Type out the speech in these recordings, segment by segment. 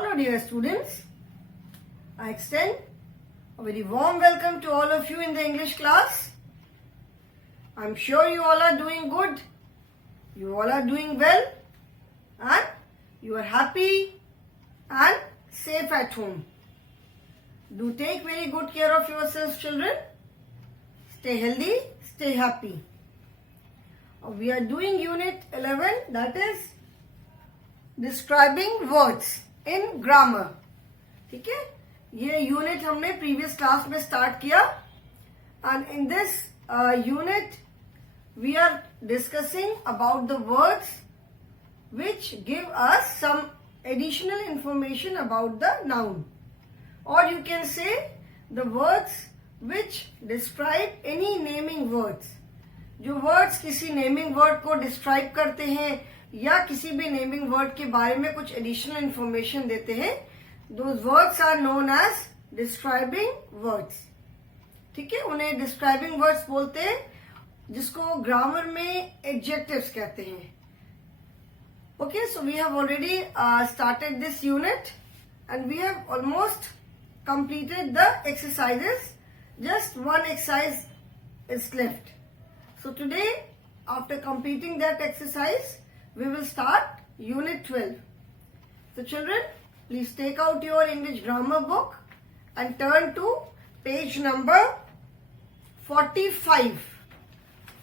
Hello dear students, I extend a very warm welcome to all of you in the English class. I'm sure you all are doing good, you all are doing well and you are happy and safe at home. Do take very good care of yourselves children. Stay healthy, stay happy. We are doing unit 11, that is describing words in grammar. ठीक है, ये unit हमने previous class में start किया and in this unit we are discussing about the words which give us some additional information about the noun, or you can say the words which describe any naming words. जो words किसी naming word को describe करते हैं या किसी भी naming word के बारे में कुछ एडिशनल इंफॉर्मेशन देते हैं, those words are known as describing words. ठीक है, उन्हें डिस्क्राइबिंग वर्ड्स बोलते हैं, जिसको ग्रामर में एडजेक्टिव्स कहते हैं. Okay, so we have already started this unit and we have almost completed the exercises. Just one exercise is left. So today, after completing that exercise, we will start Unit 12. So children, please take out your English grammar book and turn to page number 45.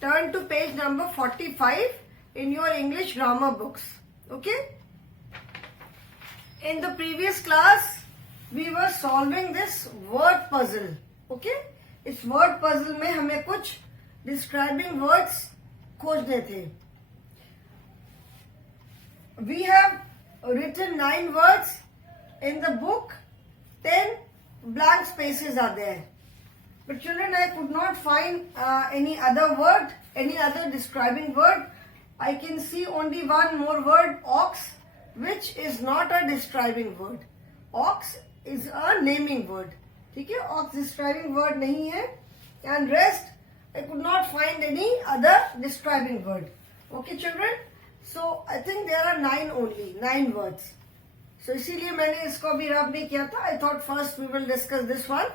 Turn to page number 45 in your English grammar books. Okay? In the previous class, we were solving this word puzzle. Okay? इस word puzzle में हमें कुछ describing words खोजने थे. We have written 9 words in the book. 10 blank spaces are there. But children, I could not find any other word, any other describing word. I can see only one more word, ox, which is not a describing word. Ox is a naming word. ठीक है, ox describing word नहीं है. And rest, I could not find any other describing word. Okay children, so I think there are 9 only, 9 words. So इसीलिए मैंने इसको अभी रब नहीं किया था. I thought first we will discuss this one.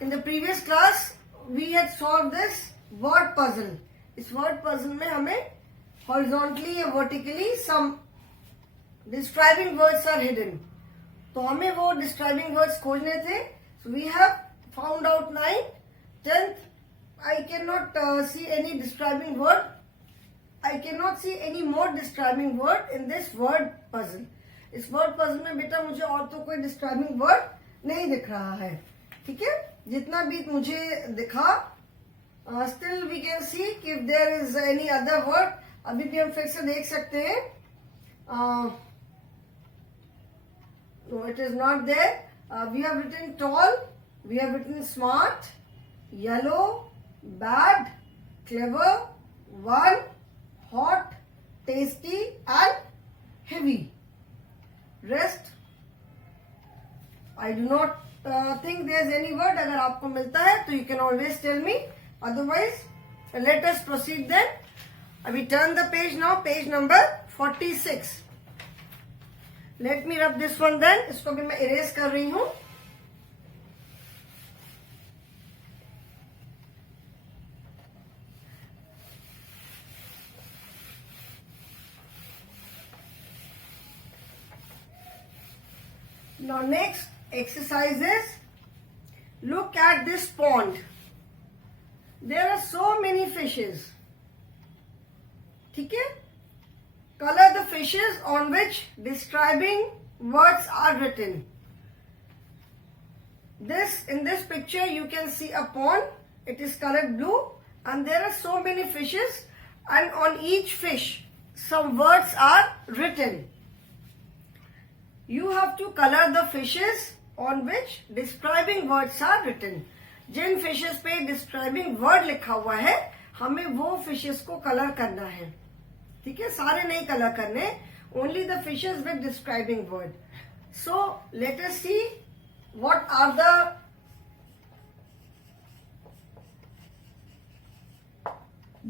In the previous class, we had solved this word puzzle. इस word puzzle में हमें horizontally या vertically some describing words are hidden. तो हमें वो describing words खोजने थे. So we have found out 9. 10th, I cannot see any describing word. I cannot see any more describing word in this word puzzle. इस word puzzle में बेटा मुझे और तो कोई describing word नहीं दिख रहा है. ठीक है, जितना भी मुझे दिखा, still we can see if there is any other word. अभी भी हम फिर से देख सकते हैं. No, it is not there. We have written tall, we have written smart, yellow, bad, clever, one, hot, tasty and heavy. Rest, I do not think there is any word. अगर आपको मिलता है तो you can always tell me. Otherwise, let us proceed then. We turn the page now, page number 46. Let me rub this one then. इसको भी मैं erase कर रही हूँ. Now next exercise is, look at this pond. There are so many fishes. ठीक है? Color the fishes on which describing words are written. In this picture you can see a pond. It is colored blue and there are so many fishes, and on each fish some words are written. You have to color the fishes on which describing words are written. Jin fishes पे describing word लिखा हुआ है, हमें वो fishes को color करना है. ठीक है, सारे नहीं color करने, only the fishes with describing word. So let us see what are the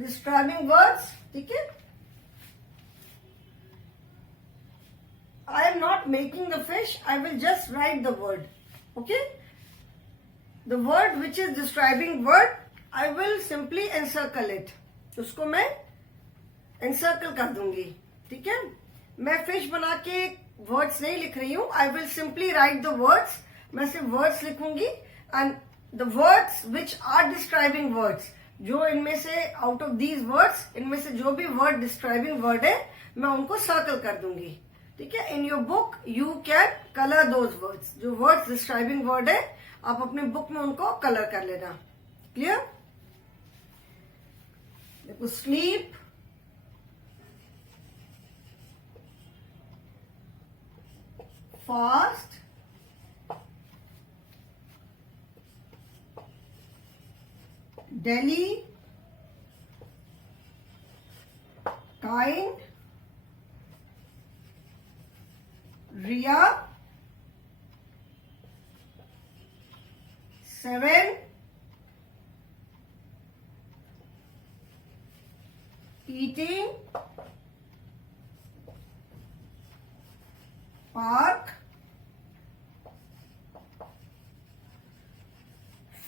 describing words. ठीक है, I am not making the fish, I will just write the word. Okay? The word which is describing word, I will simply encircle it. उसको मैं encircle कर दूंगी. ठीक है? मैं fish बना के words नहीं लिख रही हूँ. I will simply write the words. मैं सिर्फ words लिखूंगी and the words which are describing words. जो इनमें से out of these words, इनमें से जो भी word describing word है, मैं उनको circle कर दूंगी. ठीक है? In your book you can colour those words. जो वर्ड्स डिस्क्राइबिंग वर्ड है आप अपने बुक में उनको कलर कर लेना. क्लियर? देखो, sleep, fast, Delhi, kind, Riya, 7, eating, park,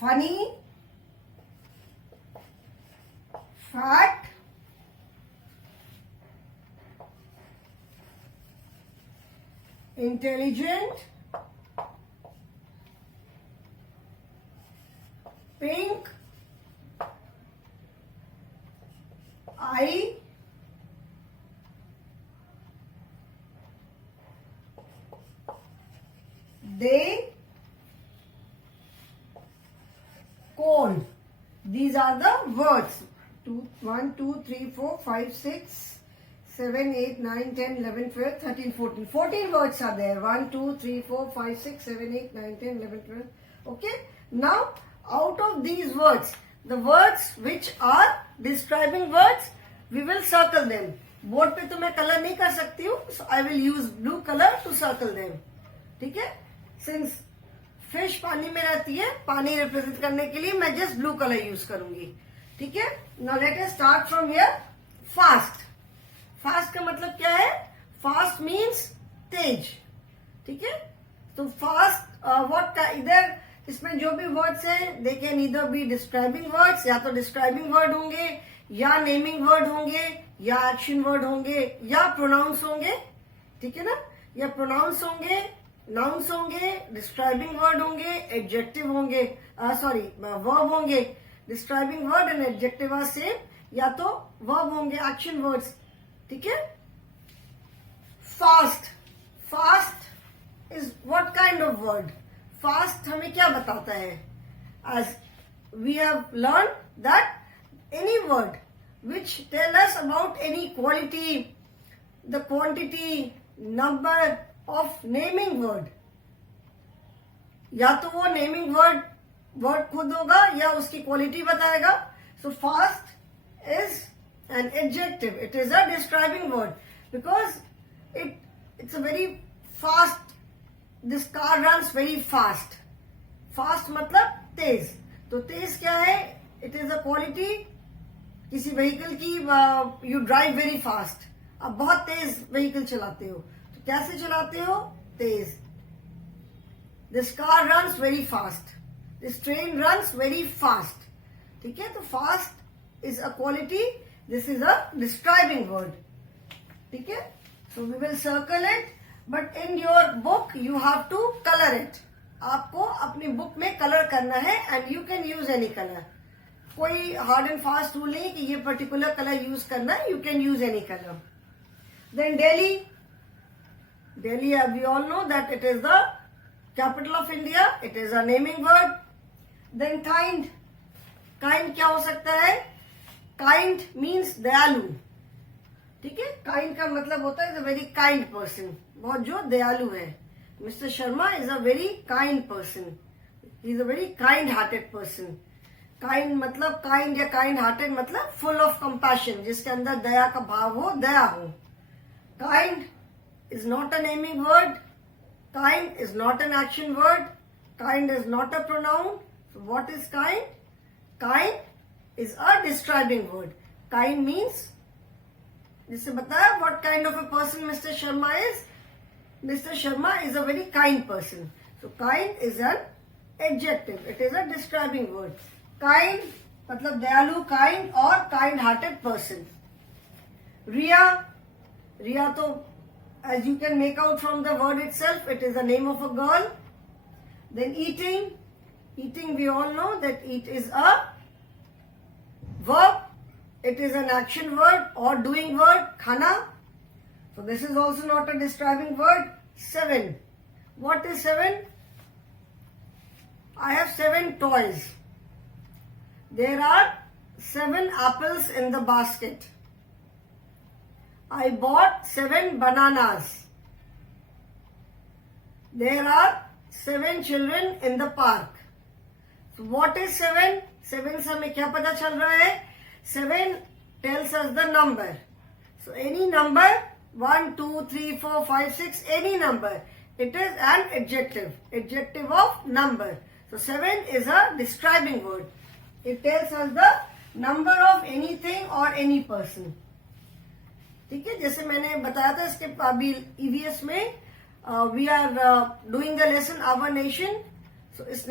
funny, fat, intelligent, pink, eye, they, cold. These are the words. 1, 2, 3, 4, 5, 6, 7, 8, 9, 10, 11, 12, 13, 14. 14 words are there. 1, 2, 3, 4, 5, 6, 7, 8, 9, 10, 11, 12. Okay. Now, out of these words, the words which are describing words, we will circle them. Board पे तो मैं colour नहीं कर सकती हूँ, so I will use blue color to circle them. ठीक है? Since fish पानी में रहती है, पानी रिप्रेजेंट करने के लिए मैं just blue color यूज करूंगी. ठीक है? Now let us start from here. Fast. Fast का मतलब क्या है? फास्ट मीन्स तेज. ठीक है? तो फास्ट वर्ड का इधर इसमें जो भी वर्ड्स है, they can either be describing words, या तो डिस्क्राइबिंग वर्ड होंगे, या नेमिंग वर्ड होंगे, या एक्शन वर्ड होंगे, या प्रोनाउंस होंगे. ठीक है ना? या प्रोनाउंस होंगे, नाउन्स होंगे, डिस्क्राइबिंग वर्ड होंगे, एडजेक्टिव होंगे, सॉरी वर्ब होंगे. Describing word and adjective are same. या तो वर्ब होंगे, एक्शन वर्ड्स. ठीक है? Fast. Fast is what kind of word? Fast हमें क्या बताता है? As we have learn that any word which tell us about any quality, the quantity, number of naming word, या तो वो नेमिंग वर्ड खुद होगा या उसकी क्वालिटी बताएगा. So fast is an adjective. It is a describing word because it's a very fast. This car runs very fast. Fast मतलब तेज. तो तेज क्या है? It is a quality किसी व्हीकल की. You drive very fast. आप बहुत तेज vehicle चलाते हो. तो कैसे चलाते हो? तेज. This car runs very fast. This train runs very fast. ठीक है? तो fast is a quality. This is a describing word. ठीक है? So we will circle it, but in your book you have to color it. आपको अपनी book में colour करना है and you can use any color. कोई hard and fast rule नहीं कि ये particular color use करना है. You can use any color. Then Delhi. Delhi, we all know that it is the capital of India. It is a naming word. Then kind. Kind क्या हो सकता है? Kind means दयालु. ठीक है? Kind का मतलब होता है is a very kind person, बहुत जो दयालु है. Mister Sharma is a very kind person. He is a very kind hearted person. Kind मतलब काइंड या काइंड हार्टेड मतलब फुल ऑफ कंपैशन, जिसके अंदर दया का भाव हो, दया हो. Kind is not a naming word. Kind is not an action word. Kind is not a pronoun. What is kind? Kind is a describing word. Kind means, जिससे बताया what kind of a person Mr. Sharma is. Mr. Sharma is a very kind person. So kind is an adjective. It is a describing word. Kind मतलब दयालु, kind or kind-hearted person. Riya तो as you can make out from the word itself, it is the name of a girl. Then eating we all know that eat is a verb. It is an action word or doing word, khana. So this is also not a describing word. 7. What is 7? I have 7 toys. There are 7 apples in the basket. I bought 7 bananas. There are 7 children in the park. So what is 7? 7 से हमें क्या पता चल रहा है? 7 tells us the number. So any number, 1, 2, 3, 4, 5, 6, any number. It is an adjective. Adjective of number. So 7 is a describing word. It tells us the number of anything or any person. ठीक है, जैसे मैंने बताया था इसके अभी EVS में we are doing the lesson our nation. So इस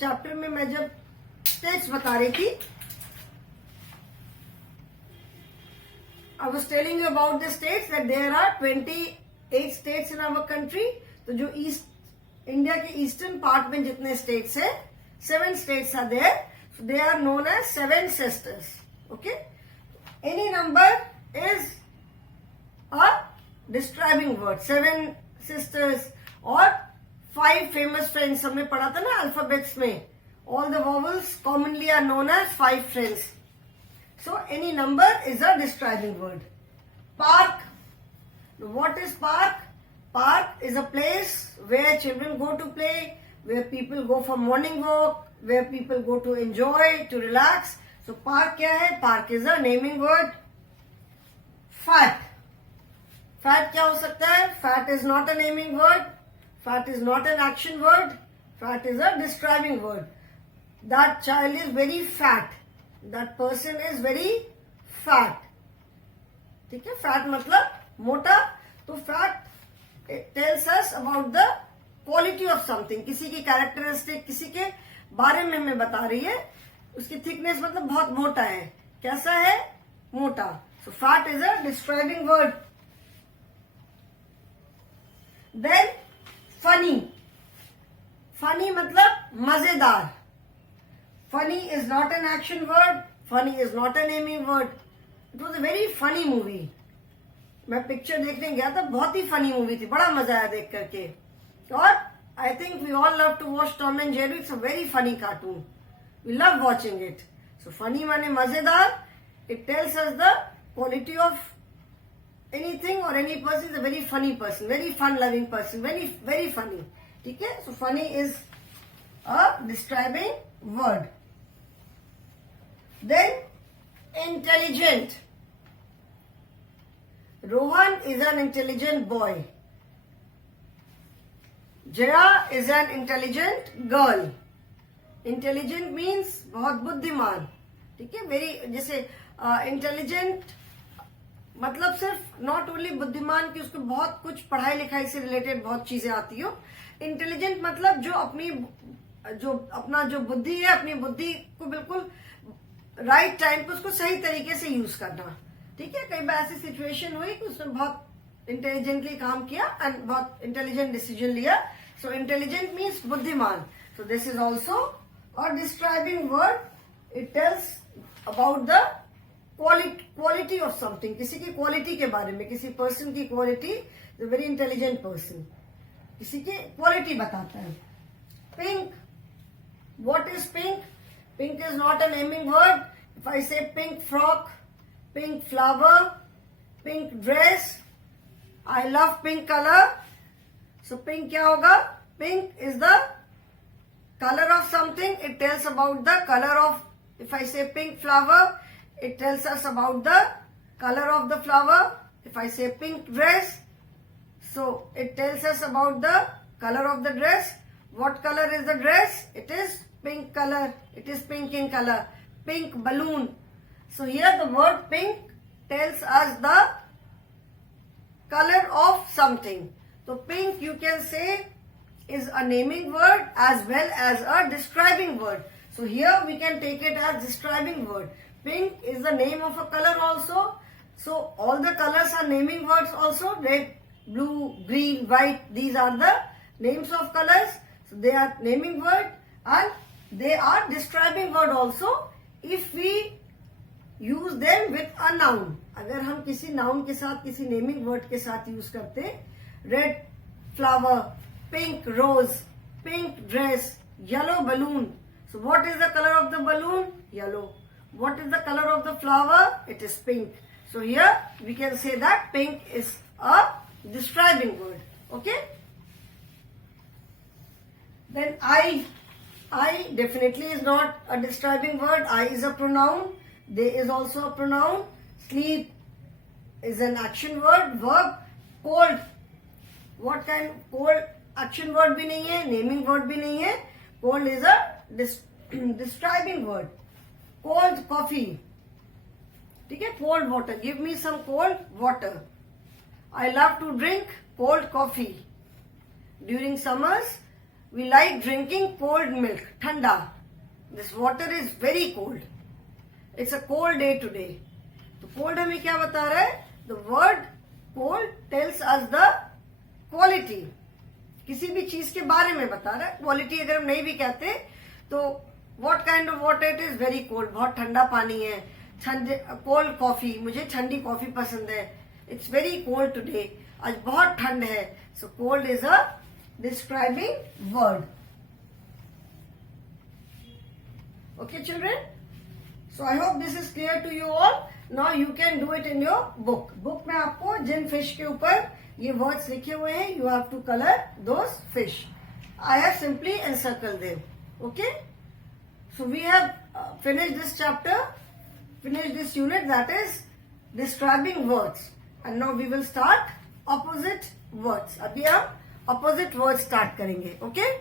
चैप्टर में मैं जब स्टेट्स बता रही थी, I was telling you about the states that there are 28 states in our country. तो जो ईस्ट इंडिया के ईस्टर्न पार्ट में जितने स्टेट्स है, 7 states are there. So they are known as 7 sisters. Okay, any number is a describing word. 7 sisters or 5 famous friends. हमने पढ़ा था ना अल्फाबेट्स में. All the vowels commonly are known as 5 friends. So any number is a describing word. Park. What is park? Park is a place where children go to play, where people go for morning walk, where people go to enjoy, to relax. So park क्या है? Park is a naming word. Fat. Fat क्या हो सकता है? Fat is not a naming word. Fat is not an action word. Fat is a describing word. That child is very fat. That person is very fat. ठीक है, fat मतलब मोटा. तो fat it tells us about the quality of something. किसी की characteristic, किसी के बारे में हमें बता रही है. उसकी थिकनेस मतलब बहुत मोटा है. कैसा है? मोटा. So fat is a describing word. Then funny. Funny मतलब मजेदार. Funny is not an action word. Funny is not a naming word. It was a very funny movie. मैं पिक्चर देखने गया था, बहुत ही फनी मूवी थी, बड़ा मजा आया देख करके. और I think we all love to watch Tom and Jerry. It's a very funny cartoon. We love watching it. So funny माने मजेदार. It tells us the quality of anything और any person. Is a very funny person, very fun loving person, very very funny. ठीक है, so funny is a describing word. Then intelligent. Rohan is an intelligent boy. Jaya is an intelligent girl. Intelligent means बहुत बुद्धिमान. ठीक है, very जैसे intelligent मतलब सिर्फ not only बुद्धिमान कि उसको बहुत कुछ पढ़ाई लिखाई से रिलेटेड बहुत चीजें आती हो. इंटेलिजेंट मतलब जो अपना जो बुद्धि है, अपनी बुद्धि को बिल्कुल राइट टाइम पे उसको सही तरीके से यूज करना. ठीक है, कई बार ऐसी सिचुएशन हुई कि उसने बहुत इंटेलिजेंटली काम किया एंड बहुत इंटेलिजेंट डिसीजन लिया. सो इंटेलिजेंट मीन्स बुद्धिमान. So this is also a describing word. It tells about the quality of something. किसी की क्वालिटी के बारे में, किसी पर्सन की quality. The very intelligent person किसी की क्वालिटी बताता है. Pink. What is pink? Pink is not a naming word. If I say pink frock, pink flower, pink dress, I love pink color. So pink क्या होगा? Pink is the color of something. It tells about the color of. If I say pink flower, it tells us about the color of the flower. If I say pink dress, so it tells us about the color of the dress. What color is the dress? It is pink color. It is pink in color. Pink balloon. So here the word pink tells us the color of something. तो pink you can say is a naming word as well as a describing word. So here we can take it as describing word. Pink is the name of a color also. So all the colors are naming words also. Red, blue, green, white, these are the names of colors. So they are naming word and they are describing word also if we use them with a noun. अगर हम किसी noun के साथ किसी naming word के साथ use करते, red flower, pink rose, pink dress, yellow balloon. So what is the color of the balloon? Yellow. What is the color of the flower? It is pink. So here we can say that pink is a describing word. Okay? Then I definitely is not a describing word. I is a pronoun. They is also a pronoun. Sleep is an action word. Verb. Cold. What kind? Cold action word भी नहीं है, naming word भी नहीं है. Cold is a describing word. Cold coffee. ठीक है? Cold water. Give me some cold water. I love to drink cold coffee. During summers, we like drinking cold milk. Thanda. This water is very cold. It's a cold day today. तो cold हमें क्या बता रहा है? The word cold tells us the quality. किसी भी चीज के बारे में बता रहा है. Quality अगर हम नहीं भी कहते तो what kind of water it is? Very cold. बहुत ठंडा पानी है. Cold coffee. मुझे ठंडी कॉफी पसंद है. It's very cold today. आज बहुत ठंड है. So cold is a describing word. Okay, children? So I hope this is clear to you all. Now you can do it in your book. Book में आपको जिन fish के ऊपर ये words लिखे हुए हैं, you have to color those fish. I have simply encircled them. Okay? So we have finished this chapter, finished this unit, that is describing words. And now we will start opposite words. अभी हम opposite words start करेंगे. Okay?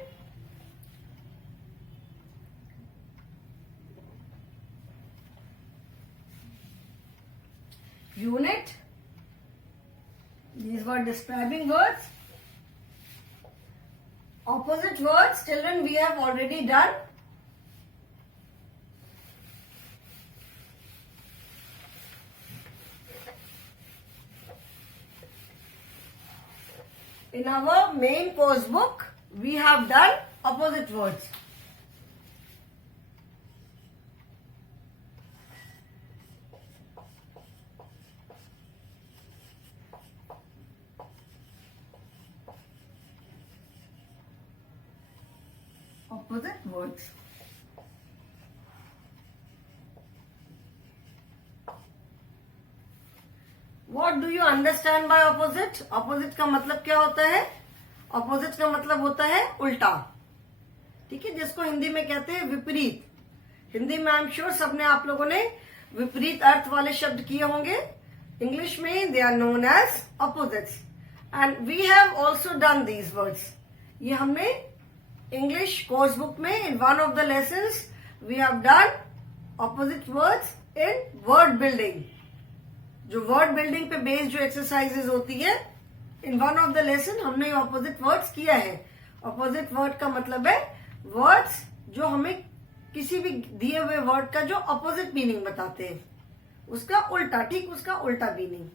Unit. These were describing words. Opposite words, children, we have already done. In our main course book, we have done opposite words. Opposite words. What do you understand by opposite? Opposite का मतलब क्या होता है? Opposite का मतलब होता है उल्टा. ठीक है, जिसको हिंदी में कहते हैं विपरीत. हिंदी में आई एम श्योर सबने आप लोगों ने विपरीत अर्थ वाले शब्द किए होंगे. इंग्लिश में they are known as opposites. And we have also done these words. ये हमने इंग्लिश कोर्स बुक में in one of the lessons we have done opposite words in word building. जो वर्ड बिल्डिंग पे based जो exercises होती है, in one of the lesson हमने opposite words किया है. ऑपोजिट वर्ड का मतलब है वर्ड्स जो हमें किसी भी दिए हुए वर्ड का जो ऑपोजिट मीनिंग बताते हैं, उसका उल्टा, ठीक उसका उल्टा मीनिंग.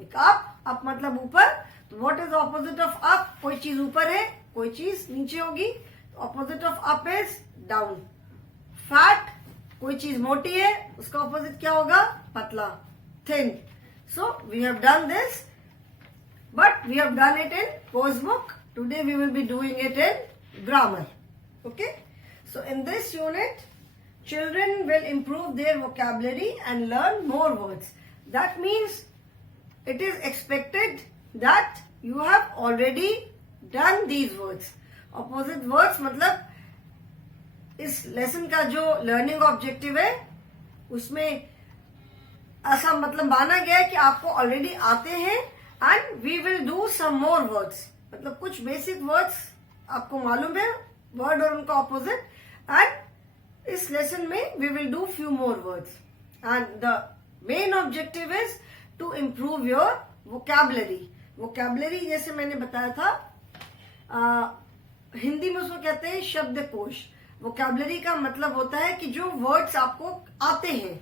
एक अप मतलब ऊपर. तो what is opposite of up? कोई चीज ऊपर है, कोई चीज नीचे होगी. Opposite of up is down. Fat, कोई चीज मोटी है, उसका ऑपोजिट क्या होगा? पतला, thin. So we have done this, but we have done it in course book. Today we will be doing it in grammar. Okay? So in this unit, children will improve their vocabulary and learn more words. That means it is expected that you have already done these words. Opposite words मतलब इस lesson का जो learning objective है उसमें ऐसा मतलब माना गया है कि आपको ऑलरेडी आते हैं. And we will do some more words. मतलब कुछ बेसिक वर्ड्स आपको मालूम है, वर्ड और उनका ऑपोजिट. एंड इस लेसन में we will do few more words. And the main objective is to improve your vocabulary. Vocabulary जैसे मैंने बताया था, हिंदी में उसको कहते हैं शब्दकोश। वोकैबुलरी का मतलब होता है कि जो वर्ड्स आपको आते हैं,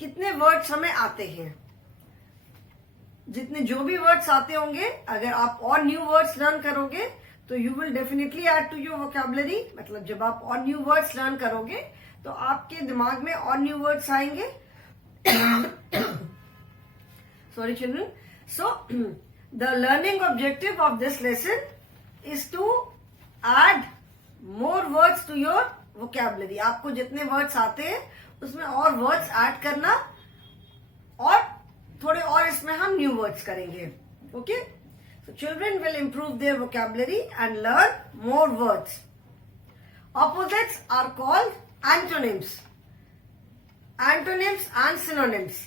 कितने वर्ड्स हमें आते हैं, जितने जो भी वर्ड्स आते होंगे, अगर आप और न्यू वर्ड्स लर्न करोगे तो you will definitely add to your vocabulary. मतलब जब आप और न्यू वर्ड्स लर्न करोगे तो आपके दिमाग में और न्यू वर्ड्स आएंगे। Sorry children. So the learning objective of this lesson is to add more words to your vocabulary. आपको जितने वर्ड्स आते हैं उसमें और वर्ड्स ऐड करना, और थोड़े और इसमें हम न्यू वर्ड्स करेंगे। Okay, so children will improve their vocabulary and learn more words. Opposites are called antonyms. Antonyms and synonyms.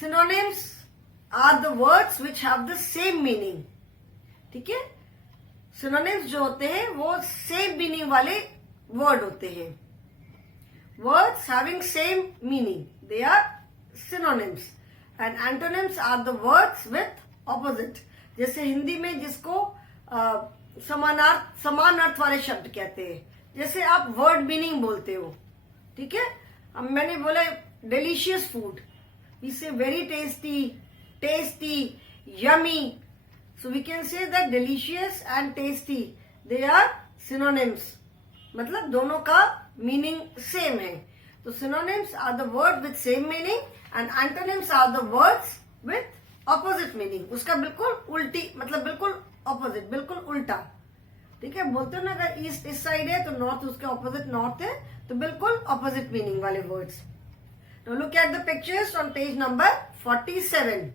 Synonyms are the words which have the same meaning. ठीक है, synonyms जो होते हैं वो same meaning वाले word होते हैं। Words having same meaning, they are synonyms. And antonyms are the words with opposite. जैसे हिंदी में जिसको समान अर्थ वाले शब्द कहते हैं, जैसे आप वर्ड मीनिंग बोलते हो। ठीक है, अब मैंने बोला delicious food, we say very tasty, tasty, yummy. So we can say that delicious and tasty they are synonyms, मतलब दोनों का मीनिंग सेम है। तो synonyms are the word with same meaning and antonyms are the words with opposite meaning. उसका बिल्कुल उल्टी, मतलब बिल्कुल ऑपोजिट, बिल्कुल उल्टा। ठीक है, बोलते हो ना अगर ईस्ट इस साइड है तो नॉर्थ उसके ऑपोजिट नॉर्थ है, तो बिल्कुल ऑपोजिट मीनिंग वाले words. Now look at the pictures on page number 47।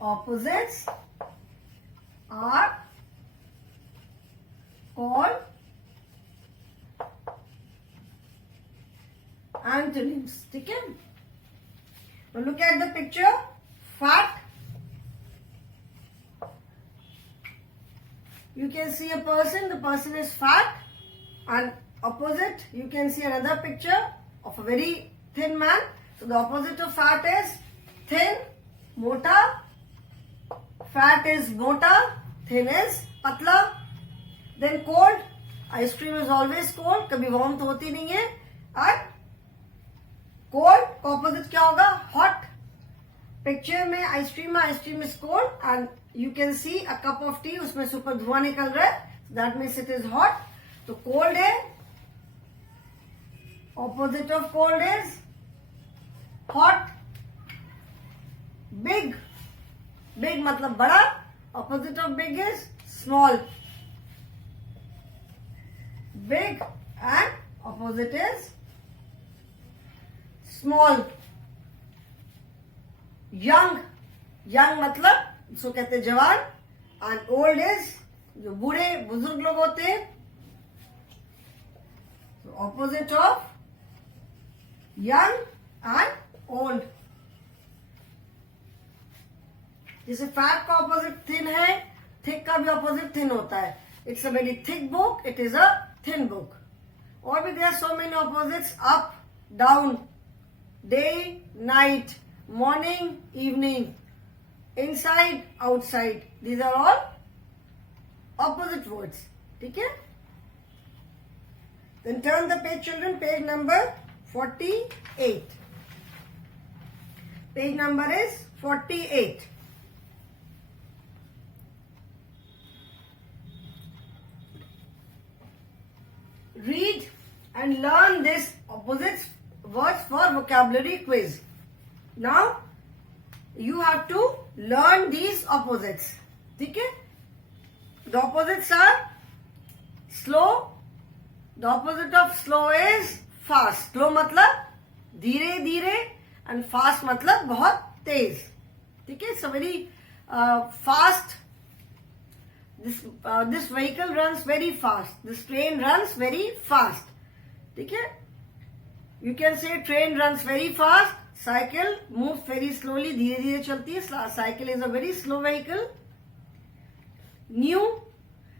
Opposites are called antonyms. ठीक है, now look at the picture. Fat, you can see a person, the person is fat, and opposite you can see another picture of a very thin man. So the opposite of fat is thin, mota. Fat is mota, thin is patla. Then cold, ice cream is always cold, कभी warm तो होती नहीं है। और cold का opposite क्या होगा? Hot. Picture में ice cream is cold and you can see a cup of T, उसमें से ऊपर धुआं निकल रहा है, that means it is hot. तो कोल्ड है, opposite of cold is hot. Big, big मतलब बड़ा, opposite of big is small. Big and opposite is small. Young, young मतलब इसको कहते हैं जवान, एंड ओल्ड इज जो बूढ़े बुजुर्ग लोग होते हैं। Opposite of young and old. जैसे फैट का ऑपोजिट थिन है, थिक का भी ऑपोजिट थिन होता है। It's a very thick book, it is a thin book. और भी there are so many opposites, up, down, day, night, morning, evening, inside, outside. These are all opposite words. ठीक है? Then turn the page, children. Page number 48. Page number is 48. Read and learn this opposites words for vocabulary quiz. Now you have to learn these opposites. ठीक है? The opposites are slow. The opposite of slow is fast. Slow मतलब धीरे धीरे and fast मतलब बहुत तेज. ठीक है? It's a very fast. This vehicle runs very fast. This train runs very fast. ठीक है? You can say train runs very fast. Cycle moves very slowly. धीरे धीरे चलती है. Cycle is a very slow vehicle. New,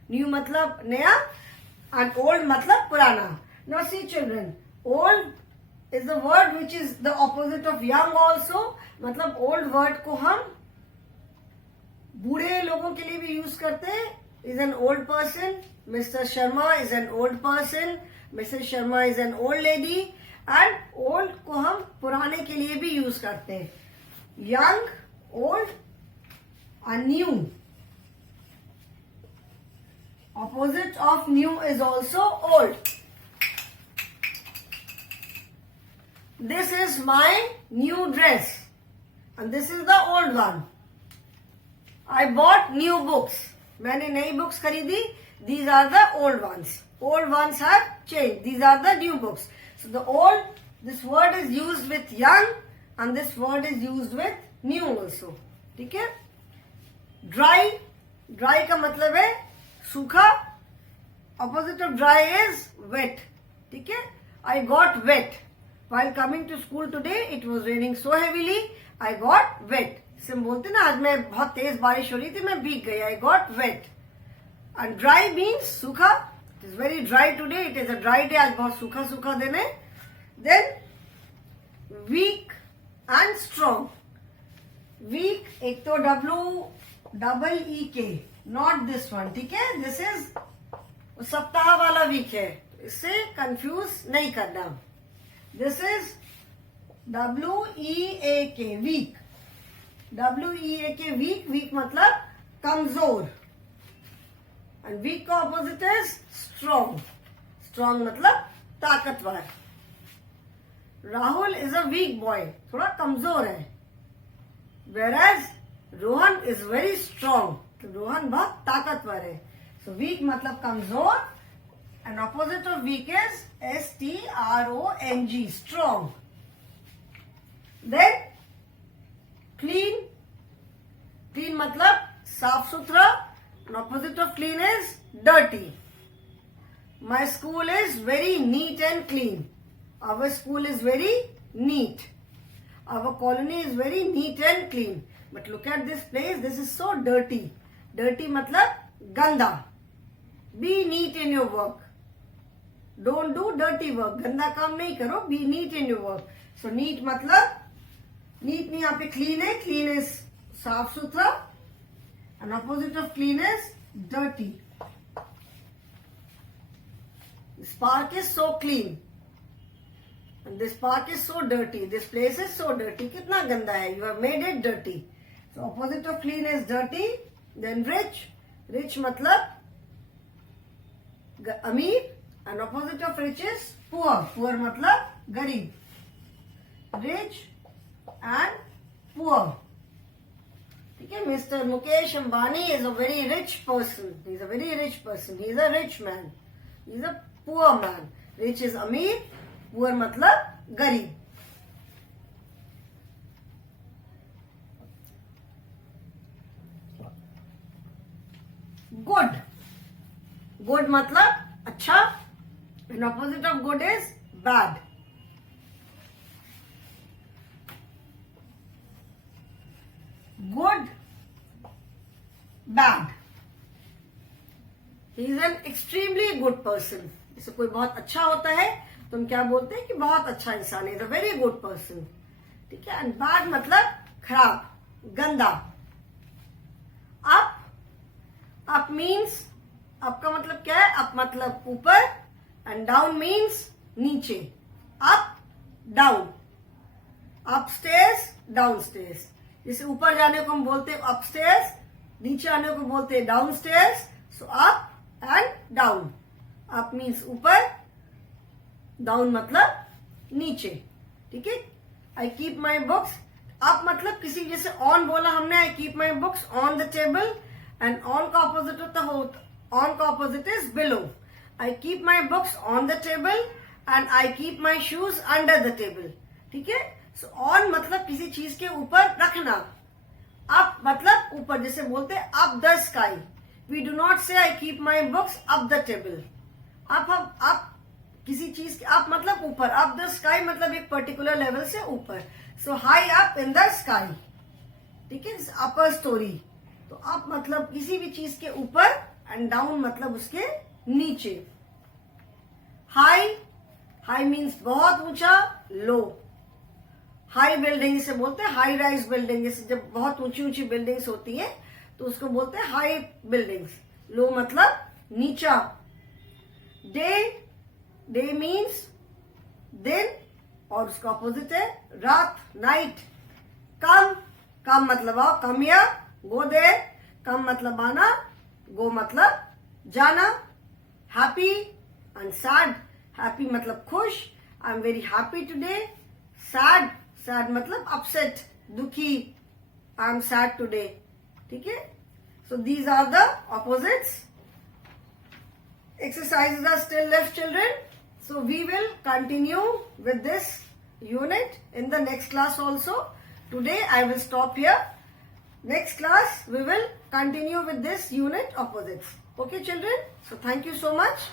new मतलब नया, and old मतलब पुराना. Now see children, old is the word which is the opposite of young also. मतलब old word को हम बूढ़े लोगों के लिए भी यूज करते हैं. Is an old person. Mr. Sharma is an old person. Mrs. Sharma is an old lady. And old को हम पुराने के लिए भी यूज करते हैं. Young, old and new. Opposite of new is also old. This is my new dress and this is the old one. I bought new books. मैंने नई books खरीदी. These are the old ones. Old ones have changed. These are the new books. So the old, this word is used with young and this word is used with new also. ठीक है? Dry. Dry का मतलब है सूखा. Opposite of dry is wet. ठीक है? I got wet. While coming to school today, it was raining so heavily, I got wet. इसे हम बोलते ना आज मैं बहुत तेज बारिश हो रही थी मैं भीग गई. I got wet. And dry means सूखा. It is very dry today. It is a dry day. आज बहुत सूखा सूखा दिन है. Then weak and strong. Weak एक तो WEEK. Not this one. ठीक है? This is सप्ताह वाला वीक है. इससे कंफ्यूज नहीं करना. This is WEAK, weak. WEAK, weak. Weak मतलब कमजोर. And weak का opposite is strong. Strong मतलब ताकतवर. Rahul is a weak boy. थोड़ा कमजोर है. Whereas Rohan is very strong. तो रोहन बहुत ताकतवर है. So weak मतलब कमजोर. And opposite of weak is STRONG, strong. Then clean. Clean मतलब साफ सुथरा. And opposite of clean is dirty. My school is very neat and clean. Our school is very neat. Our colony is very neat and clean. But look at this place. This is so dirty. Dirty मतलब गंदा. Be neat in your work. Don't do dirty work. गंदा काम नहीं करो. Be neat in your work. So neat मतलब neat नहीं यहाँ पे clean है. Clean is साफ सुथरा. And opposite of clean is dirty. This park is so clean. And this park is so dirty. This place is so dirty. कितना गंदा है. You have made it dirty. So opposite of clean is dirty. Then rich. Rich मतलब अमीर. And opposite of rich is poor. Poor मतलब गरीब. Rich and poor. ठीक है? Mr. Mukesh Ambani is a very rich person. He is a very rich person. He is a rich man. He is a poor man. Rich is अमीर. Poor मतलब गरीब. Good. Good मतलब अच्छा. And opposite of good is bad. Good, bad. He is an extremely good person. जैसे कोई बहुत अच्छा होता है तो हम क्या बोलते हैं कि बहुत अच्छा इंसान है. He is a very good person. ठीक है? And bad मतलब खराब, गंदा. Up. Up means up का मतलब क्या है? Up मतलब ऊपर. And down means नीचे. Up, down. Upstairs, downstairs. जैसे ऊपर जाने को हम बोलते हैं upstairs, नीचे आने को बोलते हैं downstairs. So up and down. Up means ऊपर, down मतलब नीचे. ठीक है? I keep my books. Up मतलब किसी जैसे on बोला हमने. I keep my books on the table. And on का opposite होता है on का opposite is below. I keep my books on the table and I keep my shoes under the table. ठीक है? So on मतलब किसी चीज के ऊपर रखना. Up मतलब ऊपर. जैसे बोलते हैं up the sky. We do not say I keep my books up the table. up किसी चीज के up मतलब ऊपर. Up the sky मतलब एक पर्टिकुलर लेवल से ऊपर. So high up in the sky. ठीक है? upper story. तो up मतलब किसी भी चीज के ऊपर and down मतलब उसके नीचे. High. High means बहुत ऊंचा. लो. हाई बिल्डिंग से बोलते हैं हाई राइज बिल्डिंग. जैसे जब बहुत ऊंची ऊंची बिल्डिंग्स होती हैं तो उसको बोलते हैं हाई बिल्डिंग्स. लो मतलब नीचा. डे, डे मीन्स दिन और उसका अपोजिट है रात, नाइट. कम, कम मतलब आओ, कम या गो देयर. कम मतलब आना, गो मतलब जाना. Happy and sad. हैप्पी मतलब खुश, I am very happy today. Sad, sad मतलब अपसेट, दुखी, आई एम सैड टुडे. ठीक है. So these are the opposites. Exercises are still left, children. So we will continue with this unit in the next class also. Today I will stop here. Next class we will continue with this unit opposites. Okay, children. So thank you so much.